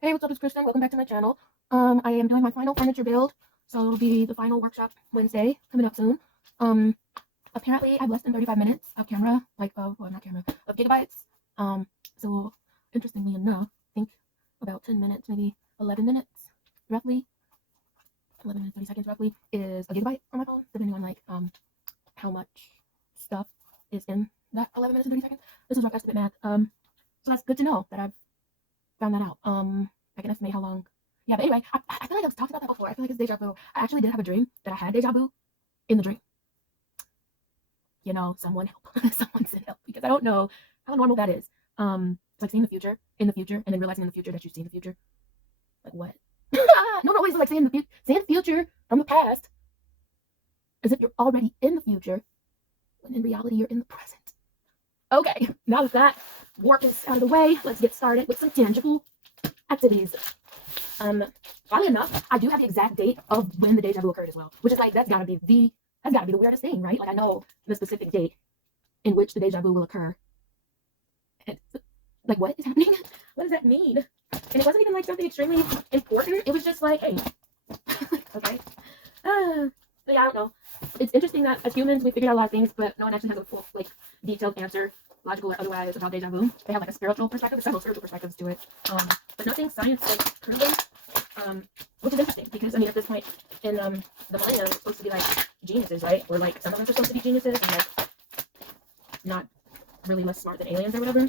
Hey, what's up? It's Kristen. Welcome back to my channel. I am doing my final furniture build, so it'll be the final workshop Wednesday coming up soon. Um, Apparently I have less than 35 minutes of camera, not camera, of gigabytes. So interestingly enough, I think about 10 minutes, maybe 11 minutes, roughly, 11 minutes 30 seconds roughly, is a gigabyte on my phone, depending on how much stuff is in that 11 minutes and 30 seconds. This is rough estimate math. So that's good to know that I've found that out. I can estimate how long. Yeah, but anyway, I feel like I've talked about that before. I feel like it's deja vu. I actually did have a dream that I had deja vu in the dream. Someone help. Someone send help because I don't know how normal that is. It's like seeing the future in the future and then realizing in the future that you've seen the future. Like what? No, always like seeing the future from the past as if you're already in the future when in reality you're in the present. Okay, now that work is out of the way, let's get started with some tangible activities. Oddly enough, I do have the exact date of when the deja vu occurred as well, which is like that's gotta be the weirdest thing, right? Like I know the specific date in which the deja vu will occur. Like what is happening? What does that mean? And it wasn't even like something extremely important. It was just like, hey, okay. But yeah, I don't know. It's interesting that as humans we figured out a lot of things, but no one actually has a full, detailed answer, logical or otherwise, about deja vu. They have like a spiritual perspective, several spiritual perspectives to it. But nothing science like proven. Which is interesting because I mean at this point in the millennia it's supposed to be like geniuses, right? Or like some of us are supposed to be geniuses and like not really less smart than aliens or whatever.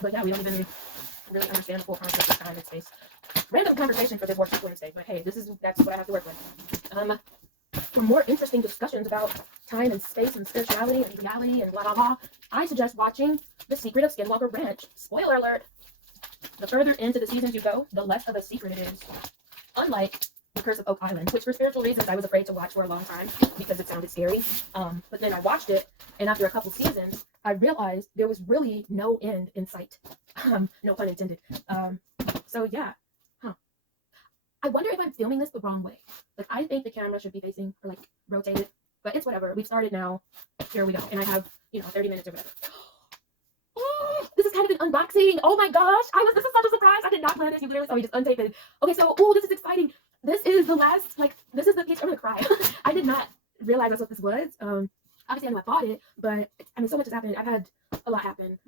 But yeah, we don't even really understand the full concept of time and space. Random conversation for this workshop Wednesday, but hey, that's what I have to work with. For more interesting discussions about time and space and spirituality and reality and blah blah blah, I suggest watching The Secret of Skinwalker Ranch. Spoiler alert. The further into the seasons you go, the less of a secret it is. Unlike The Curse of Oak Island, which for spiritual reasons I was afraid to watch for a long time because it sounded scary. But then I watched it, and after a couple seasons, I realized there was really no end in sight. No pun intended. So yeah. I wonder if I'm filming this the wrong way. Like I think the camera should be facing or like rotated, but it's whatever. We've started now. Here we go. And I have, 30 minutes or whatever. Oh, this is kind of an unboxing. Oh my gosh. This is such a surprise. I did not plan this. You literally saw me just untape it. Okay, so this is exciting. This is the last, this is the piece. I'm gonna cry. I did not realize that's what this was. Obviously I knew I bought it, but I mean so much has happened. I've had a lot happen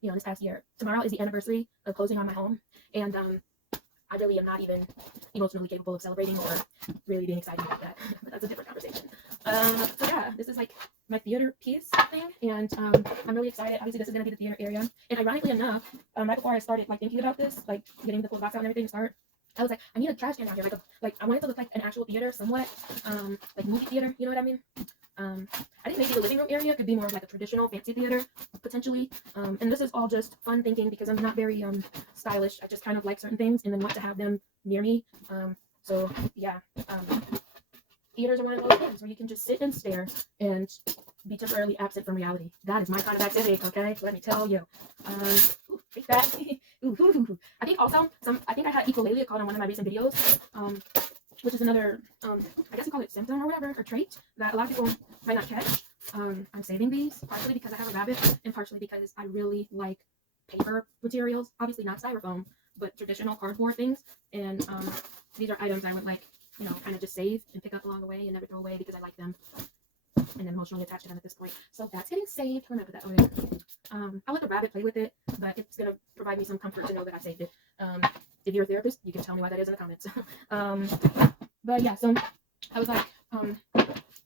this past year. Tomorrow is the anniversary of closing on my home. And I really am not even emotionally capable of celebrating or really being excited about that. But that's a different conversation. So yeah, this is like my theater piece thing, and I'm really excited. Obviously, this is gonna be the theater area. And ironically enough, right before I started thinking about this, getting the full box out and everything to start, I was like, I need a trash can out here. I want it to look like an actual theater, somewhat, like movie theater. You know what I mean? I think maybe the living room area could be more of like a traditional fancy theater, potentially. And this is all just fun thinking because I'm not very stylish. I just kind of like certain things and then want to have them near me. So yeah, theaters are one of those things where you can just sit and stare and be temporarily absent from reality. That is my kind of activity, okay? Let me tell you. Take that. I think also I think I had echolalia called on one of my recent videos. Which is another, I guess you call it symptom or whatever, or trait that a lot of people might not catch. I'm saving these, partially because I have a rabbit, and partially because I really like paper materials. Obviously not styrofoam, but traditional cardboard things. And these are items I would kind of just save and pick up along the way and never throw away because I like them and I'm emotionally attached to them at this point. So that's getting saved. Remember that. Okay. I'll let the rabbit play with it, but it's going to provide me some comfort to know that I saved it. If you're a therapist, you can tell me why that is in the comments. But yeah, so I was like, when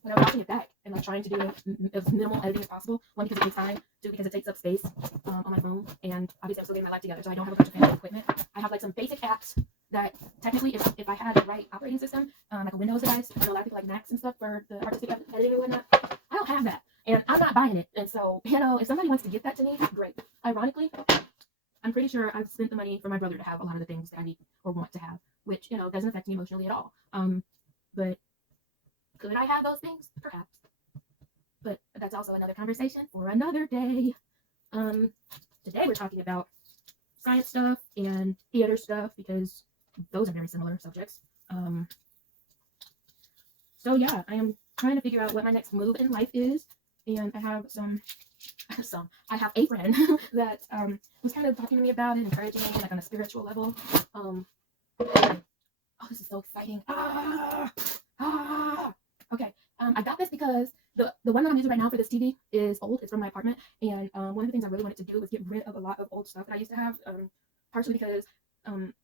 I was watching it back and trying to do as minimal editing as possible, one, because it takes time, two, because it takes up space on my phone, and obviously I'm still getting my life together, so I don't have a bunch of fancy equipment. I have some basic apps that technically, if I had the right operating system, like a Windows device, or a like Macs and stuff for the artistic editing and whatnot, I don't have that, and I'm not buying it. And so, if somebody wants to give that to me, great. Ironically, I'm pretty sure I've spent the money for my brother to have a lot of the things that I need or want to have, which, doesn't affect me emotionally at all. But could I have those things? Perhaps. But that's also another conversation for another day. Today we're talking about science stuff and theater stuff because those are very similar subjects. So yeah, I am trying to figure out what my next move in life is, and I have some I have a friend that was kind of talking to me about it, encouraging me like on a spiritual level. Oh, this is so exciting. Okay. I got this because the one that I'm using right now for this TV is old. It's from my apartment, and one of the things I really wanted to do was get rid of a lot of old stuff that I used to have. Partially because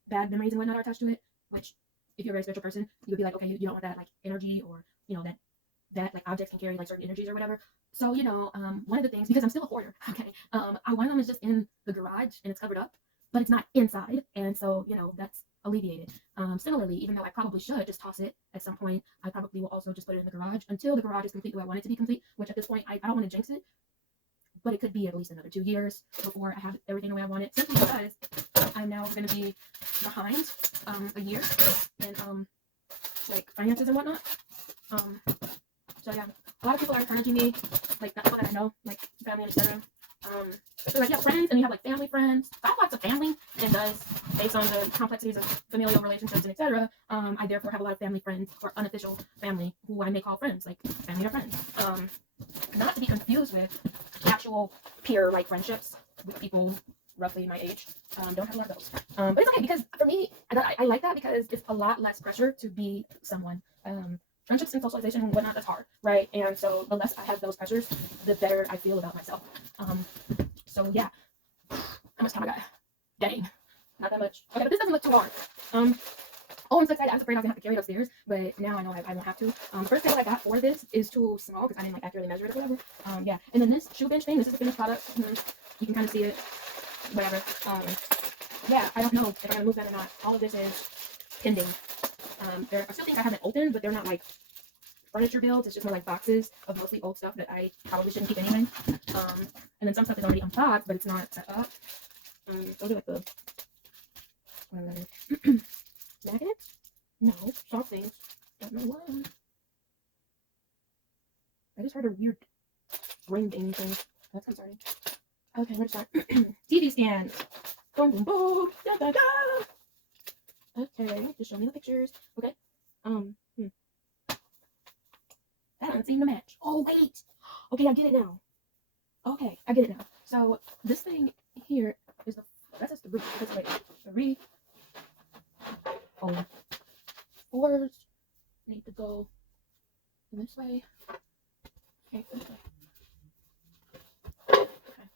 bad memories and whatnot are attached to it. Which, if you're a very spiritual person, you would be like, okay, you don't want that like energy, or that like objects can carry like certain energies or whatever. So one of the things, because I'm still a hoarder, okay, one of them is just in the garage and it's covered up, but it's not inside, and so that's alleviated. Similarly, even though I probably should just toss it at some point, I probably will also just put it in the garage until the garage is complete the way I want it to be complete, which at this point I don't want to jinx it, but it could be at least another 2 years before I have everything the way I want it, simply because I'm now going to be behind a year in like finances and whatnot. So yeah, a lot of people are encouraging me, like not people that I know, like family and etc. So like, yeah, friends, and you have like family friends. I have lots of family, and thus, based on the complexities of familial relationships and etc., I therefore have a lot of family friends, or unofficial family, who I may call friends, like family or friends. Not to be confused with actual peer-like friendships with people roughly my age. Don't have a lot of those. But it's okay, because for me, I like that because it's a lot less pressure to be someone. Friendships and socialization and whatnot, that's hard, right? And so the less I have those pressures, the better I feel about myself. So yeah, how much time I got? Dang, not that much. Okay, but this doesn't look too hard. Oh, I'm so excited. I was afraid I was gonna have to carry it upstairs, but now I know I won't have to. First thing I got for this is too small because I didn't like accurately measure it or whatever. Yeah, and then this shoe bench thing, this is a finished product. You can kind of see it, whatever. Yeah, I don't know if I'm gonna move that or not. All of this is pending. There are still things I haven't opened, but they're not like furniture builds. It's just more like boxes of mostly old stuff that I probably shouldn't keep anyway. And then some stuff is already unboxed, but it's not set up. Those are like the magnets? No, soft things. Don't know why. I just heard a weird ring ding thing. That's concerning. Okay, where to start? TV stands. Boom, boom, boom. Da, da, da. Okay, just show me the pictures. Okay. That doesn't seem to match. Oh, wait. Okay, I get it now. Okay, I get it now. So this thing here is that's just the roof. That's like 3, 4. 4s need to go this way. Okay, this way. Okay.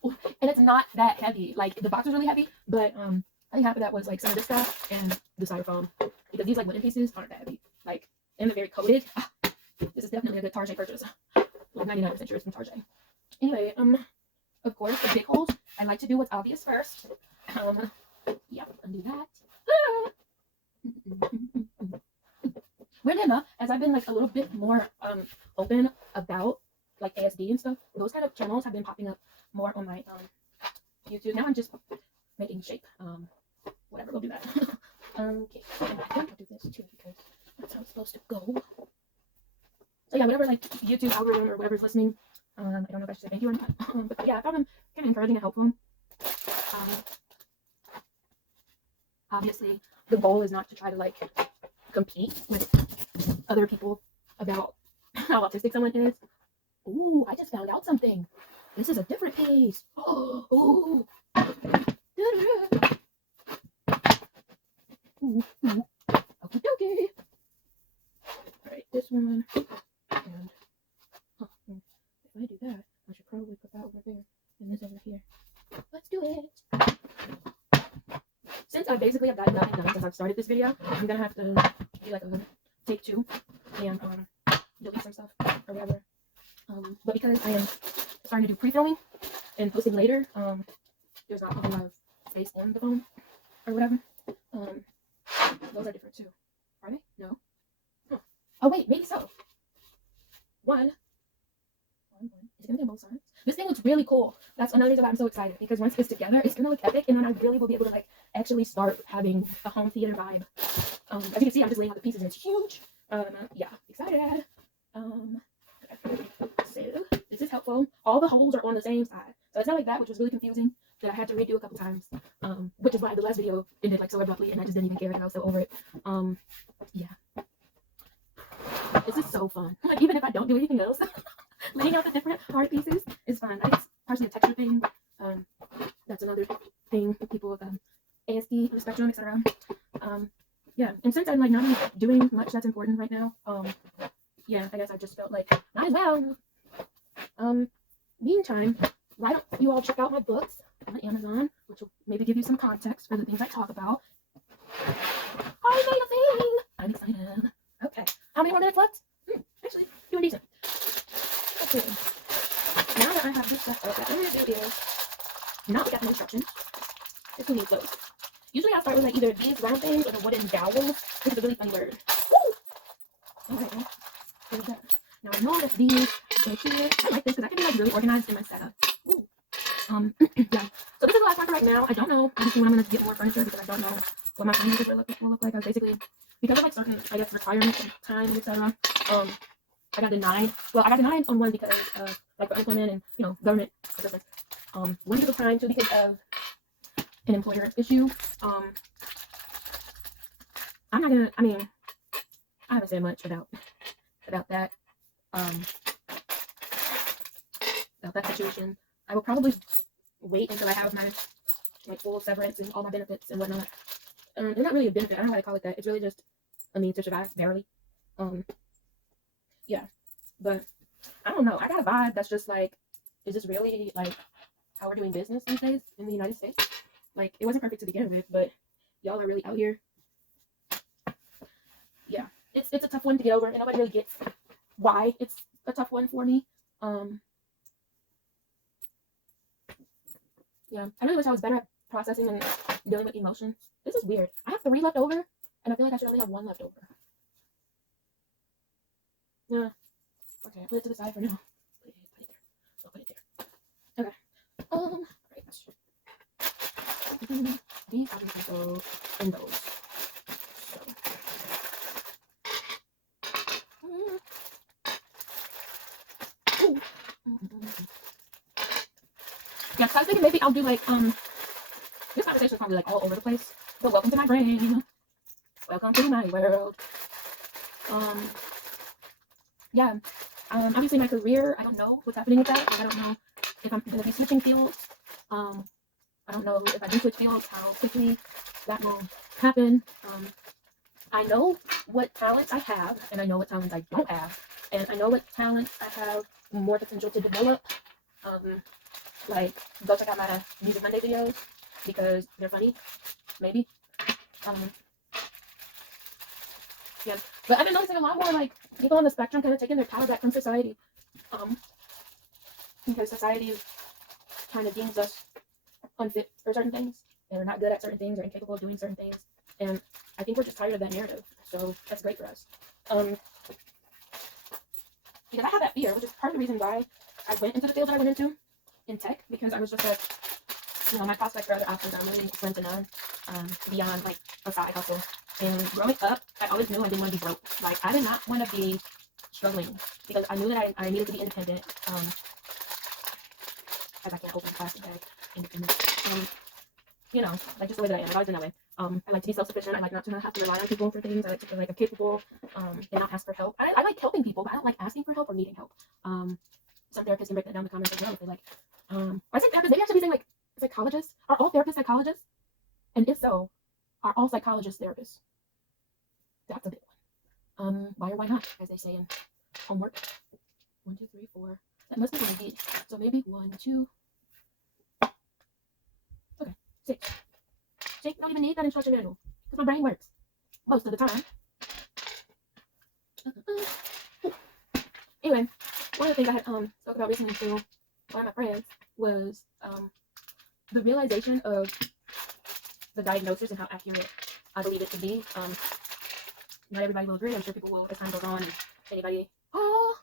Ooh, and it's not that heavy. Like the box was really heavy, but I think half of that was like some of this stuff and the styrofoam, because these like wooden pieces aren't that heavy. Like, and they're very coated. This is definitely a good Target purchase. Like 99% sure it's from Target. Anyway, of course, the big holes. I like to do what's obvious first. Yeah, undo that. Weirdly enough, as I've been like a little bit more open about like ASD and stuff, those kind of channels have been popping up more on my YouTube. Now I'm just making shape. Whatever, we'll do that. Okay, and I think I'll do this too because that's how it's supposed to go. So yeah, whatever like YouTube algorithm or whatever's listening, I don't know if I should say thank you or not. But yeah, I found them kind of encouraging and helpful. Obviously, the goal is not to try to like compete with other people about how autistic someone is. Ooh, I just found out something. This is a different piece. Oh, ooh. Ooh, ooh. Okie dokie. Alright, this one. And if I do that, I should probably put that over there and this over here. Let's do it. Since I basically have gotten nothing done since I've started this video, I'm gonna have to do like a take 2 and delete some stuff or whatever. But because I am starting to do pre-filming and posting later, there's not a whole lot of space on the phone or whatever. Those are different too. Are they? No. Huh. Oh wait, maybe so. One. Is it gonna be on both sides? This thing looks really cool. That's another reason why I'm so excited, because once it's together, it's gonna look epic, and then I really will be able to like actually start having a home theater vibe. As you can see, I'm just laying out the pieces, and it's huge. Yeah, excited. So this is helpful. All the holes are on the same side, so it's not like that, which was really confusing, that I had to redo a couple times. Which is why the last video ended like so abruptly, and I just didn't even care because I was so over it. Yeah. This is so fun. Like, even if I don't do anything else, laying out the different hard pieces is fun. partially a texture thing. That's another thing with people with ASD on the spectrum, etc. Yeah, and since I'm like not really doing much that's important right now, yeah, I guess I just felt like might as well. Meantime, why don't you all check out my books on Amazon, which will maybe give you some context for the things I talk about. I made a thing! I'm excited. Okay, how many more minutes left? Actually, doing decent. Okay, now that I have this stuff up, what I'm going to do is not look at the instructions. Just who needs those. Usually I'll start with like either these round things or the wooden dowel, which is a really funny word. Woo! Alright, well, there's that. Now I know that these right here, I like this because I can be like really organized in my setup. Ooh. Yeah. So this is the last marker right now. I don't know obviously when I'm gonna get more furniture because I don't know what my furniture will look like. I was basically, because of like certain, I guess, requirements and time, etc. I got denied. Well, I got denied on one because of like unemployment and government assistance. One because of time, two because of an employer issue. I'm not gonna. I mean, I haven't said much about that. About that situation. I will probably wait until I have my full severance and all my benefits and whatnot. They're not really a benefit. I don't know why I call it that. It's really just a means to survive, barely. Yeah, but I don't know. I got a vibe that's just like, is this really like how we're doing business these days in the United States? Like, it wasn't perfect to begin with, but y'all are really out here. Yeah, it's a tough one to get over, and nobody really gets why it's a tough one for me. Yeah, I really wish I was better at processing and dealing with emotions. This is weird. I have 3 left over, and I feel like I should only have 1 left over. Yeah. Okay, I'll put it to the side for now. Put it there. I'll put it there. Okay. Right. These obviously go in those. So. Yeah, so I was thinking maybe I'll do like this conversation is probably like all over the place. But welcome to my brain. Welcome to my world. Yeah. Obviously my career, I don't know what's happening with that. Like, I don't know if I'm gonna be switching fields. I don't know if I do switch fields, how quickly that will happen. I know what talents I have, and I know what talents I don't have, and I know what talents I have more potential to develop. Like, go check out my Music Monday videos because they're funny, maybe. Yeah, but I've been noticing a lot more like people on the spectrum kind of taking their power back from society, because society kind of deems us unfit for certain things, and we're not good at certain things or incapable of doing certain things, and I think we're just tired of that narrative. So that's great for us. Because I have that fear, which is part of the reason why I went into the field that I went into in tech, because I was just like, my prospects for other options are really slim to none, beyond like a side hustle. And growing up, I always knew I didn't want to be broke. Like, I did not want to be struggling because I knew that I needed to be independent. As I can't open a plastic bag, independent. Like just the way that I am. I've always been that way. I like to be self-sufficient. I like not to have to rely on people for things. I like to feel like I'm capable, and not ask for help. I like helping people, but I don't like asking for help or needing help. Some therapists can break that down in the comments as well. If they like, I say therapists, maybe I should be saying like psychologists. Are all therapists psychologists? And if so, are all psychologists therapists? That's a big one. Why or why not, as they say in homework. 1, 2, 3, 4. That must be what I need. So maybe 1, 2. Okay, 6. See, don't even need that instruction manual because my brain works most of the time. Anyway, one of the things I had spoke about recently to one of my friends was the realization of the diagnosis and how accurate I believe it to be. Not everybody will agree. I'm sure people will as time goes on. And anybody, oh,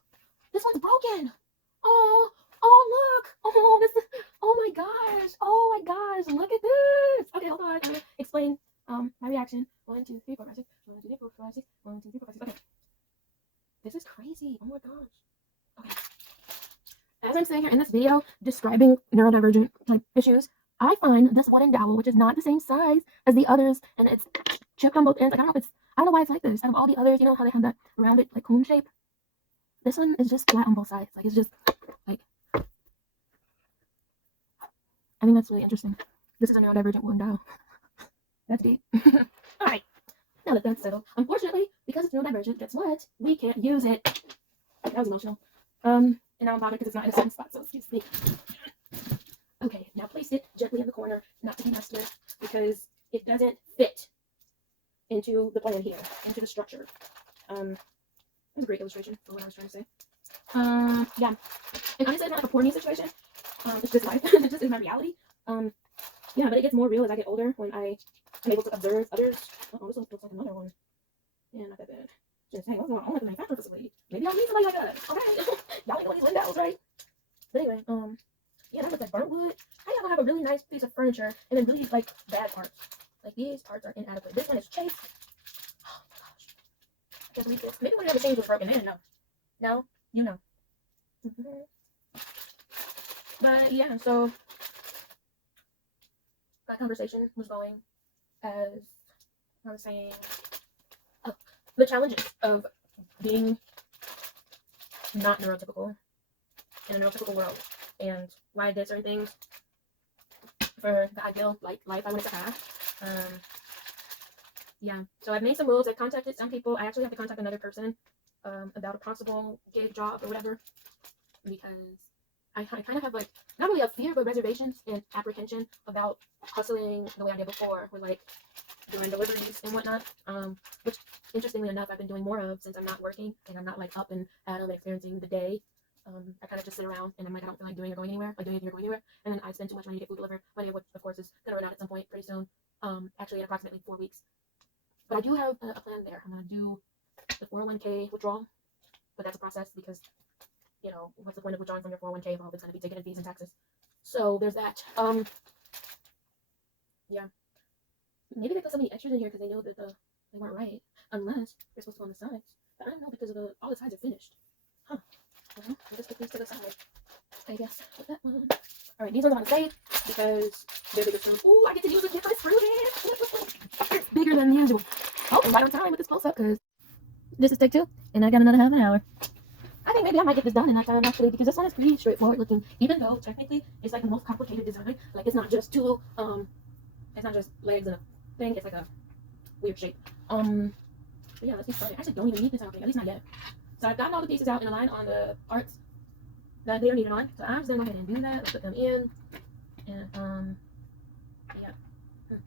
this one's broken. Oh, look. Oh, this is, oh my gosh, look at this. Okay, hold on. I'm gonna explain my reaction. 1, 2, 3, 4, 5, 6. 1, 2, 3, 4, 5, 6. 1, 2, 3, 4, 5, 6. Okay. This is crazy. Oh my gosh. Okay. As I'm saying here in this video describing neurodivergent type issues, I find this wooden dowel, which is not the same size as the others, and it's chipped on both ends. Like, I don't know why it's like this. Out of all the others, how they have that rounded like cone shape. This one is just flat on both sides. Like, it's just like, I think that's really interesting. This is a neurodivergent wound dial. That's deep. Alright, now that that's settled. Unfortunately, because it's neurodivergent, guess what? We can't use it. That was emotional. And now I'm bothered because it's not in a certain spot, so excuse me. Okay, now place it gently in the corner, not to be messed with, because it doesn't fit into the plan here, into the structure. That was a great illustration for what I was trying to say. Yeah. And honestly, it's not like a poor me situation. It's just life. It just is my reality. Yeah, but it gets more real as I get older when I'm able to observe others. Oh, this looks like another one. Yeah, not that bad. Just hey, what's going on at the manufacturing facility? Maybe I'll need somebody like us. Okay. Y'all ain't know these windows, right? But anyway, yeah, that looks like burnt wood. How y'all gonna have a really nice piece of furniture and then really like bad art? Like these arts are inadequate. This one is chased. Oh my gosh. I can't believe this. Maybe when the machines was broken, they didn't know. No, you know. But yeah, so that conversation was going as I was saying, the challenges of being not neurotypical in a neurotypical world, and why I did certain things for the ideal life I wanted to have. Yeah, so I've made some moves. I've contacted some people. I actually have to contact another person about a possible gig job or whatever, because I kind of have like not really a fear, but reservations and apprehension about hustling the way I did before, with like doing deliveries and whatnot. Which interestingly enough, I've been doing more of since I'm not working and I'm not like up and at 'em experiencing the day. I kind of just sit around and I'm like, I don't feel like doing or going anywhere, like doing anything or going anywhere. And then I spend too much money to get food delivered, money which of course is gonna run out at some point pretty soon. Actually in approximately 4 weeks. But I do have a plan there. I'm gonna do the 401k withdrawal, but that's a process because you know what's the point of withdrawing from your 401k if all of it's gonna be taken in fees and taxes. So there's that. Yeah. Maybe they put so many extras in here because they know that they weren't right, unless they're supposed to go on the sides. But I don't know because of all the sides are finished. Huh. Well, I'll just put these to the side. I guess with that one. All right, these ones I'm gonna save because they're bigger spoons. Ooh, I get to use a different screw head. It's bigger than usual. Oh, and right on time with this close up because this is take 2, and I got another half an hour. I think maybe I might get this done in that time actually because this one is pretty straightforward looking, even though technically it's like the most complicated design. Like it's not just two, it's not just legs and a thing. It's like a weird shape. But yeah, let's get started. I actually don't even need this, I don't think, at least not yet. So I've gotten all the pieces out in a line on the parts that they are needed on. So I'm just gonna go ahead and do that. Let's put them in. And yeah. Is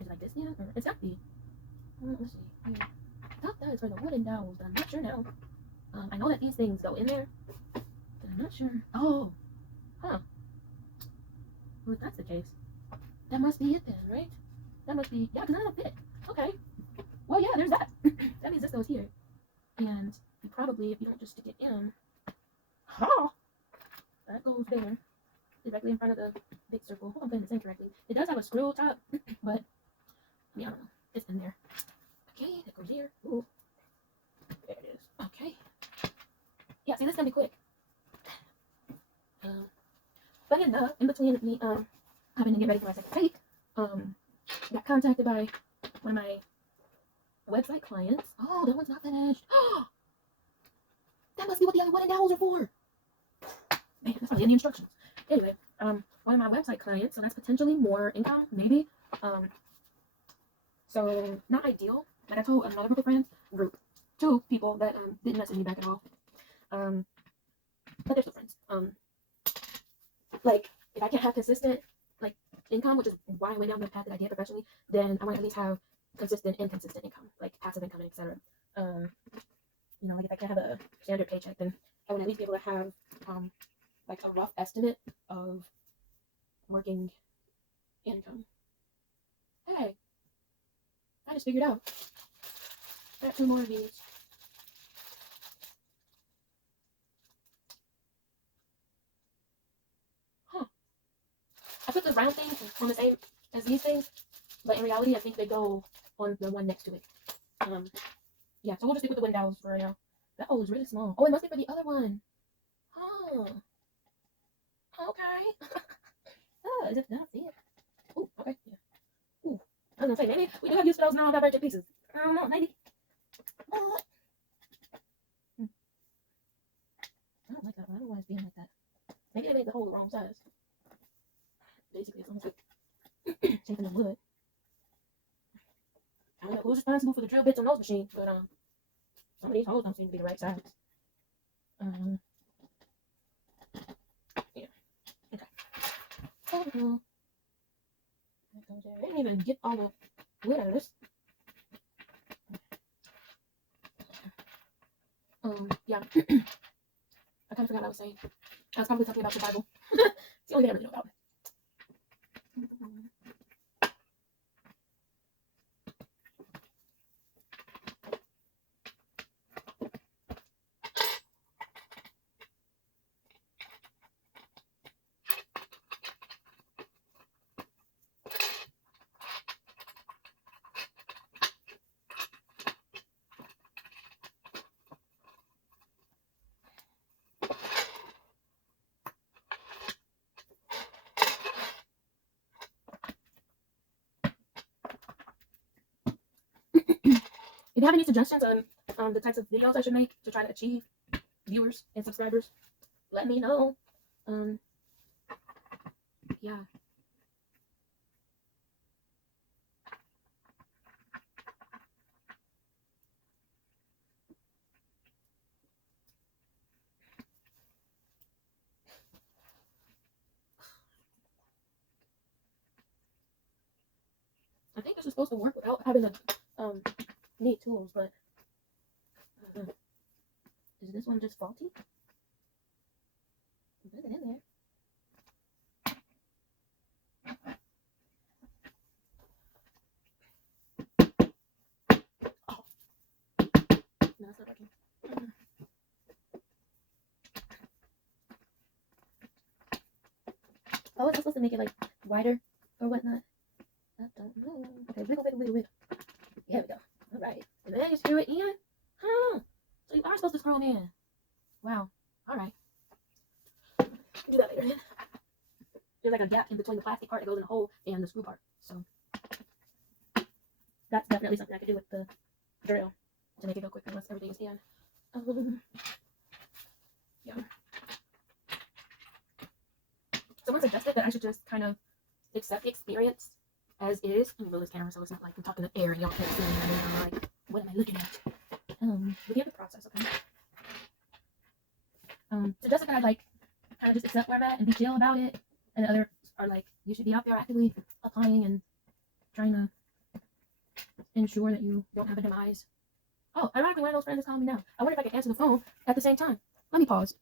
it like this? Yeah. It's got to be. Let's see. I thought that is for the wooden dowels, but I'm not sure now. I know that these things go in there, but I'm not sure. Oh, huh. Well, if that's the case, that must be it then, right? That must be, yeah, because that'll fit. Okay. Well, yeah, there's that. That means this goes here. And you probably, if you don't just stick it in, huh? That goes there, directly in front of the big circle. Hope I'm putting this in correctly. It does have a screw top, but yeah, I don't know. It's in there. Okay, that goes here. Ooh. There it is. Okay. Yeah, see, this is gonna be quick. Funny enough, in between me having to get ready for my second take, got contacted by one of my website clients. Oh, that one's not finished. That must be what the other wooden dowels are for. Man, that's not in the instructions. Anyway, one of my website clients, so that's potentially more income, maybe. So not ideal. Like I told another group, 2 people that didn't message me back at all. But they're still friends. Like if I can't have consistent like income, which is why I went down the path that I did professionally, then I want to at least have consistent and consistent income, like passive income, etc. You know, like if I can't have a standard paycheck, then I would at least be able to have like a rough estimate of working income. Hey, I just figured out. I got 2 more of these. Huh. I put the round things on the same as these things, but in reality, I think they go on the one next to it. Yeah, so we'll just stick with the wooden dowels for right now. That hole is really small. Oh, it must be for the other one. Huh. Okay. Oh, I don't see it. Ooh, okay. Yeah. Ooh. I was gonna say, maybe we do have use for those non-divergent pieces. I don't know, maybe. I don't like that one. I don't know why it's being like that. Maybe they made the hole the wrong size. Basically, it's almost like shaping the wood. I don't know who's responsible for the drill bits on those machines, but some of these holes don't seem to be the right size. Yeah. Okay. Oh, I didn't even get all the wood out of this. Yeah. I kind of forgot what I was saying. I was probably talking about the Bible. It's the only thing I really know about. If you have any suggestions on the types of videos I should make to try to achieve viewers and subscribers, let me know. Yeah. I think this is supposed to work without having to need tools, but is this one just faulty? Put it in there. Oh. No, it's not working. Oh, is I supposed to make it like wider or whatnot? I don't know. Okay, wiggle, wiggle, wiggle, wiggle. There we go. All right. And then you screw it in. Huh. So you are supposed to screw them in. Wow. All right. Do that later. There's like a gap in between the plastic part that goes in the hole and the screw part. So that's definitely something I could do with the drill to make it go quicker once everything is in. Yeah. Someone suggested that I should just kind of accept the experience as is. Let me move this camera so it's not like I'm talking in the air and y'all can't see me. I'm like, what am I looking at? Looking at the process, okay? Suggested that I like kind of just accept where I'm at and be chill about it, and the others are like, you should be out there actively applying and trying to ensure that you don't have a demise. Oh, ironically, one of those friends is calling me now. I wonder if I can answer the phone at the same time. Let me pause.